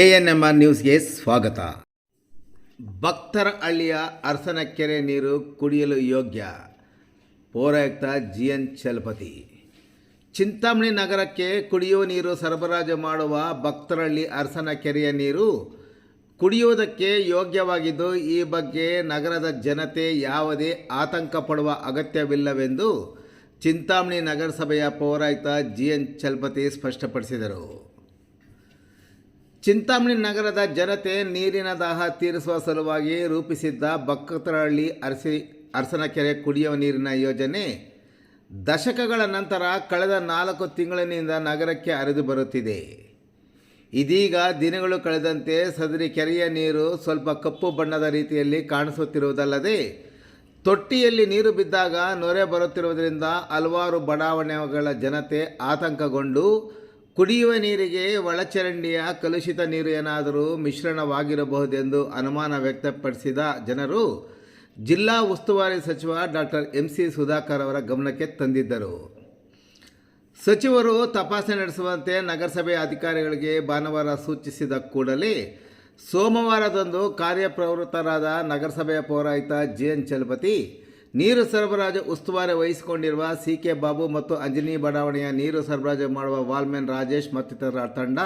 ANMR ನ್ಯೂಸ್ಗೆ ಸ್ವಾಗತ. ಭಕ್ತರಹಳ್ಳಿಯ ಅರಸನಕೆರೆ ನೀರು ಕುಡಿಯಲು ಯೋಗ್ಯ, ಪೌರಾಯುಕ್ತ GN ಚಲಪತಿ. ಚಿಂತಾಮಣಿ ನಗರಕ್ಕೆ ಕುಡಿಯುವ ನೀರು ಸರಬರಾಜು ಮಾಡುವ ಭಕ್ತರಹಳ್ಳಿ ಅರಸನಕೆರೆಯ ನೀರು ಕುಡಿಯುವುದಕ್ಕೆ ಯೋಗ್ಯವಾಗಿದ್ದು, ಈ ಬಗ್ಗೆ ನಗರದ ಜನತೆ ಯಾವುದೇ ಆತಂಕ ಪಡುವ ಅಗತ್ಯವಿಲ್ಲವೆಂದು ಚಿಂತಾಮಣಿ ನಗರಸಭೆಯ ಪೌರಾಯುಕ್ತ GN ಚಲಪತಿ ಸ್ಪಷ್ಟಪಡಿಸಿದರು. ಚಿಂತಾಮಣಿ ನಗರದ ಜನತೆ ನೀರಿನ ದಾಹ ತೀರಿಸುವ ಸಲುವಾಗಿ ರೂಪಿಸಿದ್ದ ಭಕ್ತರಹಳ್ಳಿ ಅರಸನಕೆರೆ ಕುಡಿಯುವ ನೀರಿನ ಯೋಜನೆ ದಶಕಗಳ ನಂತರ ಕಳೆದ 4 ತಿಂಗಳಿನಿಂದ ನಗರಕ್ಕೆ ಹರಿದು ಬರುತ್ತಿದೆ. ಇದೀಗ ದಿನಗಳು ಕಳೆದಂತೆ ಸದರಿ ಕೆರೆಯ ನೀರು ಸ್ವಲ್ಪ ಕಪ್ಪು ಬಣ್ಣದ ರೀತಿಯಲ್ಲಿ ಕಾಣಿಸುತ್ತಿರುವುದಲ್ಲದೆ, ತೊಟ್ಟಿಯಲ್ಲಿ ನೀರು ಬಿದ್ದಾಗ ನೊರೆ ಬರುತ್ತಿರುವುದರಿಂದ ಹಲವಾರು ಬಡಾವಣೆಗಳ ಜನತೆ ಆತಂಕಗೊಂಡು ಕುಡಿಯುವ ನೀರಿಗೆ ಒಳಚರಂಡಿಯ ಕಲುಷಿತ ನೀರು ಏನಾದರೂ ಮಿಶ್ರಣವಾಗಿರಬಹುದೆಂದು ಅನುಮಾನ ವ್ಯಕ್ತಪಡಿಸಿದ ಜನರು ಜಿಲ್ಲಾ ಉಸ್ತುವಾರಿ ಸಚಿವ ಡಾಕ್ಟರ್ MC ಸುಧಾಕರ್ ಅವರ ಗಮನಕ್ಕೆ ತಂದಿದ್ದರು. ಸಚಿವರು ತಪಾಸಣೆ ನಡೆಸುವಂತೆ ನಗರಸಭೆ ಅಧಿಕಾರಿಗಳಿಗೆ ಭಾನುವಾರ ಸೂಚಿಸಿದ ಕೂಡಲೇ ಸೋಮವಾರದಂದು ಕಾರ್ಯಪ್ರವೃತ್ತರಾದ ನಗರಸಭೆಯ ಪೌರಾಯುಕ್ತ GN ಚಲಪತಿ, ನೀರು ಸರಬರಾಜು ಉಸ್ತುವಾರಿ ವಹಿಸಿಕೊಂಡಿರುವ CK ಬಾಬು ಮತ್ತು ಅಂಜನಿ ಬಡಾವಣೆಯ ನೀರು ಸರಬರಾಜು ಮಾಡುವ ವಾಲ್ಮನ್ ರಾಜೇಶ್ ಮತ್ತಿತರ ತಂಡ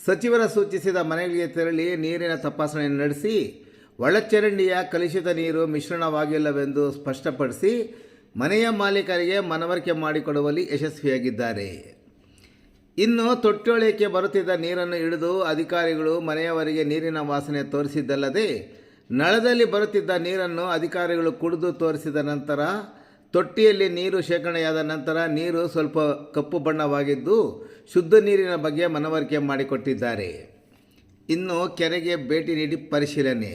ಸಚಿವರ ಸೂಚಿಸಿದ ಮನೆಗಳಿಗೆ ತೆರಳಿ ನೀರಿನ ತಪಾಸಣೆ ನಡೆಸಿ ಒಳಚರಂಡಿಯ ಕಲುಷಿತ ನೀರು ಮಿಶ್ರಣವಾಗಿಲ್ಲವೆಂದು ಸ್ಪಷ್ಟಪಡಿಸಿ ಮನೆಯ ಮಾಲೀಕರಿಗೆ ಮನವರಿಕೆ ಮಾಡಿಕೊಡುವಲ್ಲಿ ಯಶಸ್ವಿಯಾಗಿದ್ದಾರೆ. ಇನ್ನು ತೊಟ್ಟಿಯೊಳಕ್ಕೆ ಬರುತ್ತಿದ್ದ ನೀರನ್ನು ಹಿಡಿದು ಅಧಿಕಾರಿಗಳು ಮನೆಯವರಿಗೆ ನೀರಿನ ವಾಸನೆ ತೋರಿಸಿದ್ದಲ್ಲದೆ, ನಳದಲ್ಲಿ ಬರುತ್ತಿದ್ದ ನೀರನ್ನು ಅಧಿಕಾರಿಗಳು ಕುಡಿದು ತೋರಿಸಿದ ನಂತರ ತೊಟ್ಟಿಯಲ್ಲಿ ನೀರು ಶೇಖರಣೆಯಾದ ನಂತರ ನೀರು ಸ್ವಲ್ಪ ಕಪ್ಪು ಬಣ್ಣವಾಗಿದ್ದು ಶುದ್ಧ ನೀರಿನ ಬಗ್ಗೆ ಮನವರಿಕೆ ಮಾಡಿಕೊಟ್ಟಿದ್ದಾರೆ. ಇನ್ನು ಕೆರೆಗೆ ಭೇಟಿ ನೀಡಿ ಪರಿಶೀಲನೆ.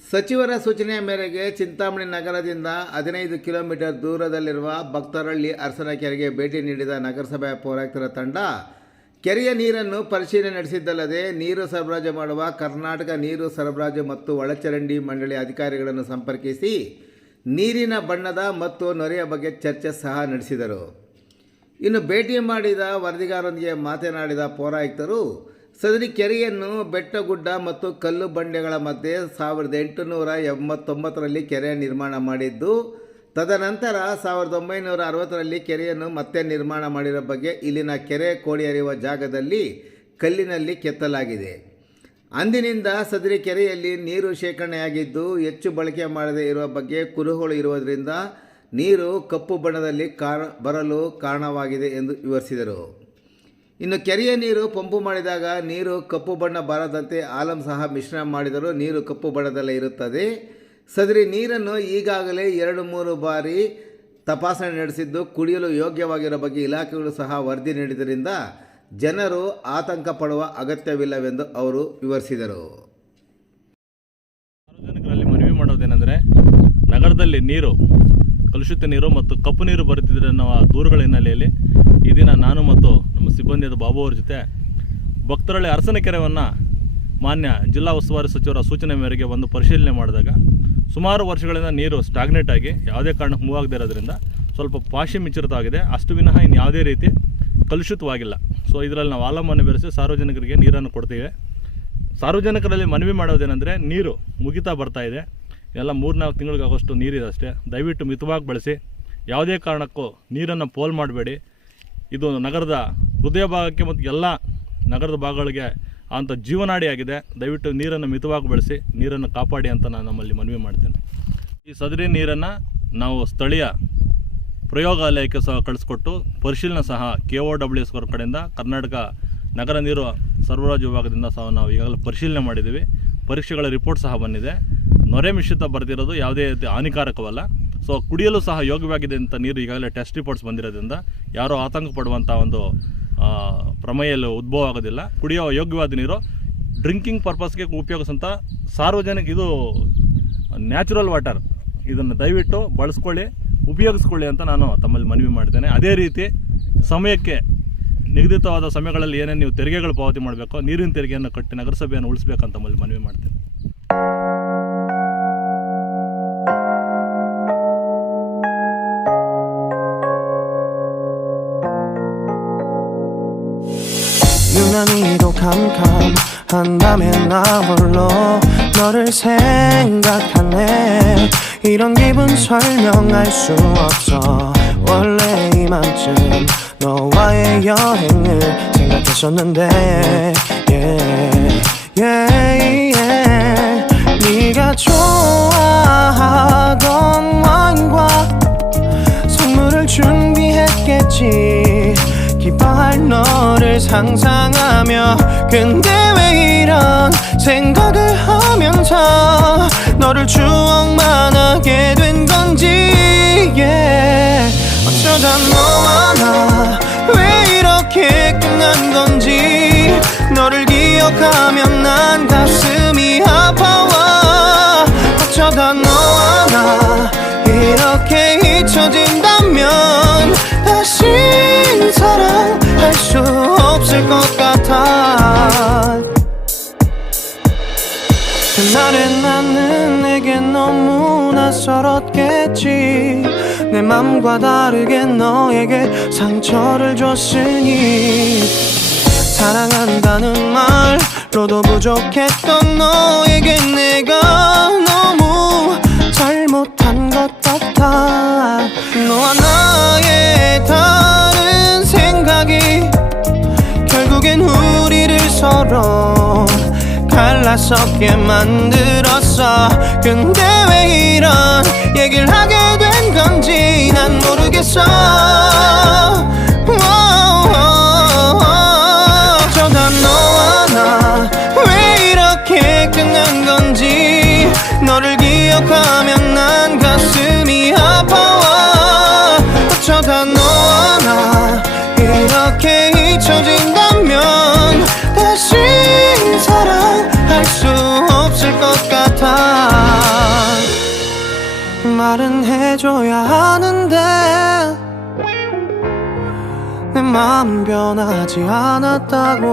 ಸಚಿವರ ಸೂಚನೆಯ ಮೇರೆಗೆ ಚಿಂತಾಮಣಿ ನಗರದಿಂದ 15 ಕಿಲೋಮೀಟರ್ ದೂರದಲ್ಲಿರುವ ಭಕ್ತರಹಳ್ಳಿ ಅರಸನಕೆರೆಗೆ ಭೇಟಿ ನೀಡಿದ ನಗರಸಭೆಯ ಪೌರಾಯುಕ್ತರ ತಂಡ ಕೆರೆಯ ನೀರನ್ನು ಪರಿಶೀಲನೆ ನಡೆಸಿದ್ದಲ್ಲದೆ, ನೀರು ಸರಬರಾಜು ಮಾಡುವ ಕರ್ನಾಟಕ ನೀರು ಸರಬರಾಜು ಮತ್ತು ಒಳಚರಂಡಿ ಮಂಡಳಿ ಅಧಿಕಾರಿಗಳನ್ನು ಸಂಪರ್ಕಿಸಿ ನೀರಿನ ಬಣ್ಣದ ಮತ್ತು ನೊರೆಯ ಬಗ್ಗೆ ಚರ್ಚೆ ಸಹ ನಡೆಸಿದರು. ಇನ್ನು ಭೇಟಿ ಮಾಡಿದ ವರದಿಗಾರರೊಂದಿಗೆ ಮಾತನಾಡಿದ ಪೌರಾಯುಕ್ತರು, ಸದರಿ ಕೆರೆಯನ್ನು ಬೆಟ್ಟಗುಡ್ಡ ಮತ್ತು ಕಲ್ಲು ಬಂಡೆಗಳ ಮಧ್ಯೆ 1889ರಲ್ಲಿ ಕೆರೆ ನಿರ್ಮಾಣ ಮಾಡಿದ್ದು, ತದನಂತರ 1960ರಲ್ಲಿ ಕೆರೆಯನ್ನು ಮತ್ತೆ ನಿರ್ಮಾಣ ಮಾಡಿರೋ ಬಗ್ಗೆ ಇಲ್ಲಿನ ಕೆರೆ ಕೋಡಿ ಹರಿಯುವ ಜಾಗದಲ್ಲಿ ಕಲ್ಲಿನಲ್ಲಿ ಕೆತ್ತಲಾಗಿದೆ. ಅಂದಿನಿಂದ ಸದರಿ ಕೆರೆಯಲ್ಲಿ ನೀರು ಶೇಖರಣೆಯಾಗಿದ್ದು ಹೆಚ್ಚು ಬಳಕೆ ಮಾಡದೇ ಇರುವ ಬಗ್ಗೆ ಕುರುಹುಗಳು ಇರುವುದರಿಂದ ನೀರು ಕಪ್ಪು ಬಣ್ಣದಲ್ಲಿ ಬರಲು ಕಾರಣವಾಗಿದೆ ಎಂದು ವಿವರಿಸಿದರು. ಇನ್ನು ಕೆರೆಯ ನೀರು ಪಂಪು ಮಾಡಿದಾಗ ನೀರು ಕಪ್ಪು ಬಣ್ಣ ಬಾರದಂತೆ ಆಲಂ ಸಹ ಮಿಶ್ರಣ ಮಾಡಿದರೂ ನೀರು ಕಪ್ಪು ಬಣ್ಣದಲ್ಲೇ ಇರುತ್ತದೆ. ಸದರಿ ನೀರನ್ನು ಈಗಾಗಲೇ 2-3 ಬಾರಿ ತಪಾಸಣೆ ನಡೆಸಿದ್ದು ಕುಡಿಯಲು ಯೋಗ್ಯವಾಗಿರೋ ಬಗ್ಗೆ ಇಲಾಖೆಗಳು ಸಹ ವರದಿ ನೀಡಿದ್ದರಿಂದ ಜನರು ಆತಂಕ ಪಡುವ ಅಗತ್ಯವಿಲ್ಲವೆಂದು ಅವರು ವಿವರಿಸಿದರು. ಸಾರ್ವಜನಿಕರಲ್ಲಿ ಮನವಿ ಮಾಡೋದೇನೆಂದರೆ, ನಗರದಲ್ಲಿ ನೀರು ಕಲುಷಿತ ನೀರು ಮತ್ತು ಕಪ್ಪು ನೀರು ಬರುತ್ತಿದ್ದರೆ ಅನ್ನೋ ದೂರುಗಳ ಹಿನ್ನೆಲೆಯಲ್ಲಿ ಈ ದಿನ ನಾನು ಮತ್ತು ನಮ್ಮ ಸಿಬ್ಬಂದಿಯಾದ ಬಾಬು ಅವರ ಜೊತೆ ಭಕ್ತರಹಳ್ಳಿ ಅರಸನಕೆರೆಯನ್ನು ಮಾನ್ಯ ಜಿಲ್ಲಾ ಉಸ್ತುವಾರಿ ಸಚಿವರ ಸೂಚನೆ ಮೇರೆಗೆ ಒಂದು ಪರಿಶೀಲನೆ ಮಾಡಿದಾಗ ಸುಮಾರು ವರ್ಷಗಳಿಂದ ನೀರು ಸ್ಟಾಗ್ನೇಟ್ ಆಗಿ ಯಾವುದೇ ಕಾರಣಕ್ಕೆ ಮೂವ್ ಆಗದೇ ಇರೋದ್ರಿಂದ ಸ್ವಲ್ಪ ಪಾಶಿ ಮಿಶ್ರಿತವಾಗಿದೆ, ಅಷ್ಟು ವಿನಃ ಇನ್ನು ಯಾವುದೇ ರೀತಿ ಕಲುಷಿತವಾಗಿಲ್ಲ. ಸೊ ಇದರಲ್ಲಿ ನಾವು ಆಲಮನ್ನು ಬೆರೆಸಿ ಸಾರ್ವಜನಿಕರಿಗೆ ನೀರನ್ನು ಕೊಡ್ತೀವಿ. ಸಾರ್ವಜನಿಕರಲ್ಲಿ ಮನವಿ ಮಾಡೋದೇನೆಂದರೆ, ನೀರು ಮುಗಿತಾ ಬರ್ತಾ ಇದೆ, ಎಲ್ಲ 3-4 ತಿಂಗಳಿಗಾಗೋಷ್ಟು ನೀರಿದೆ ಅಷ್ಟೇ. ದಯವಿಟ್ಟು ಮಿತವಾಗಿ ಬಳಸಿ, ಯಾವುದೇ ಕಾರಣಕ್ಕೂ ನೀರನ್ನು ಪೋಲ್ ಮಾಡಬೇಡಿ. ಇದು ನಗರದ ಹೃದಯ ಭಾಗಕ್ಕೆ ಮತ್ತು ಎಲ್ಲ ನಗರದ ಭಾಗಗಳಿಗೆ ಅಂಥ ಜೀವನಾಡಿಯಾಗಿದೆ. ದಯವಿಟ್ಟು ನೀರನ್ನು ಮಿತವಾಗಿ ಬಳಸಿ, ನೀರನ್ನು ಕಾಪಾಡಿ ಅಂತ ನಾನು ನಮ್ಮಲ್ಲಿ ಮನವಿ ಮಾಡ್ತೇನೆ. ಈ ಸದರಿ ನೀರನ್ನು ನಾವು ಸ್ಥಳೀಯ ಪ್ರಯೋಗಾಲಯಕ್ಕೆ ಸಹ ಕಳಿಸ್ಕೊಟ್ಟು ಪರಿಶೀಲನೆ ಸಹ KOWS ಕಡೆಯಿಂದ ಕರ್ನಾಟಕ ನಗರ ನೀರು ಸರಬರಾಜು ವಿಭಾಗದಿಂದ ಸಹ ನಾವು ಈಗಾಗಲೇ ಪರಿಶೀಲನೆ ಮಾಡಿದ್ದೀವಿ. ಪರೀಕ್ಷೆಗಳ ರಿಪೋರ್ಟ್ ಸಹ ಬಂದಿದೆ. ನೊರೆ ಮಿಶ್ರಿತ ಬರೆದಿರೋದು ಯಾವುದೇ ರೀತಿ ಹಾನಿಕಾರಕವಲ್ಲ. ಸೊ ಕುಡಿಯಲು ಸಹ ಯೋಗ್ಯವಾಗಿದೆ ಅಂತ ನೀರು ಈಗಾಗಲೇ ಟೆಸ್ಟ್ ರಿಪೋರ್ಟ್ಸ್ ಬಂದಿರೋದ್ರಿಂದ ಯಾರೂ ಆತಂಕ ಪಡುವಂಥ ಒಂದು ಪ್ರಮೇಯಲ್ಲಿ ಉದ್ಭವ ಆಗೋದಿಲ್ಲ. ಕುಡಿಯೋ ಯೋಗ್ಯವಾದ ನೀರು ಡ್ರಿಂಕಿಂಗ್ ಪರ್ಪಸ್ಗೆ ಉಪಯೋಗಿಸೋಂಥ ಸಾರ್ವಜನಿಕ ಇದು ನ್ಯಾಚುರಲ್ ವಾಟರ್, ಇದನ್ನು ದಯವಿಟ್ಟು ಬಳಸ್ಕೊಳ್ಳಿ, ಉಪಯೋಗಿಸ್ಕೊಳ್ಳಿ ಅಂತ ನಾನು ತಮ್ಮಲ್ಲಿ ಮನವಿ ಮಾಡ್ತೇನೆ. ಅದೇ ರೀತಿ ಸಮಯಕ್ಕೆ ನಿಗದಿತವಾದ ಸಮಯಗಳಲ್ಲಿ ಏನೇನು ನೀವು ತೆರಿಗೆಗಳು ಪಾವತಿ ಮಾಡಬೇಕು, ನೀರಿನ ತೆರಿಗೆಯನ್ನು ಕಟ್ಟಿ ನಗರಸಭೆಯನ್ನು ಉಳಿಸ್ಬೇಕಂತ ತಮ್ಮಲ್ಲಿ ಮನವಿ ಮಾಡ್ತೇನೆ. Io un amico 캄캄한 밤에 나 홀로 너를 생각하네. 이런 기분 설명할 수 없어. 원래 이맘쯤 너와의 여행을 생각했었는데 yeah, yeah, yeah. 네가 좋아하던 와인과 선물을 준비했겠지. 기뻐할 너를 상상하며. 근데 왜 이런 생각을 하면서 너를 추억만 하게 된 건지 yeah. 어쩌다 너와 나 왜 이렇게 끝난 건지. 너를 기억하면 난 가슴이 아파와. 어쩌다 너와 나 이렇게 잊혀진다면 다시 사랑할 수 없을 것 같아. 그날의 나는 내게 너무 낯설었겠지. 내 맘과 다르게 너에게 상처를 줬으니. 사랑한다는 말로도 부족했던 너에게 내가 너무 잘못한 것 같아. 너와 나의 다른 생각이 결국엔 우리를 서로 갈라서게 만들었어. 근데 왜 이런 얘기를 하게 된 건지 난 모르겠어. 어쩌다 너와 나 왜 이렇게 끝난 건지. 너를 기억하면 난 가슴이 아파와. 어쩌다 너와 나 이렇게 잊혀진다면 다시 사랑할 수 없을 것 같아. 말은 해줘야 하는데 내 마음 변하지 않았다고.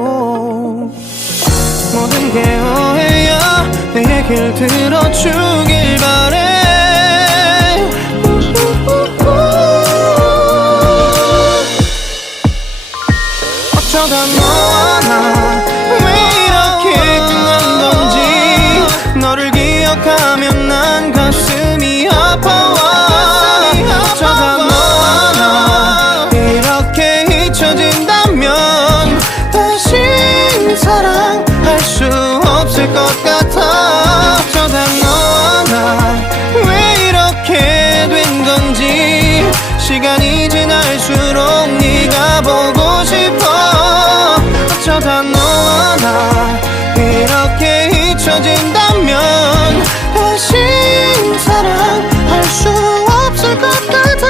모든 게 오해야. 내 얘길 들어주길 바래. 어쩌다 너와 나 왜 이렇게 끝난 건지. 너를 기억하면 난 가슴이 아파와. 어쩌다 너와 나 이렇게 잊혀진다면 다시 사랑할 수 없을 것 같아. 어쩌다 너와 나 왜 이렇게 된 건지. 시간이 지날수록 네가 보고 싶어. 어쩌다 너와 나 이렇게 잊혀진다면 다시 사랑할 수 없을 것 같아.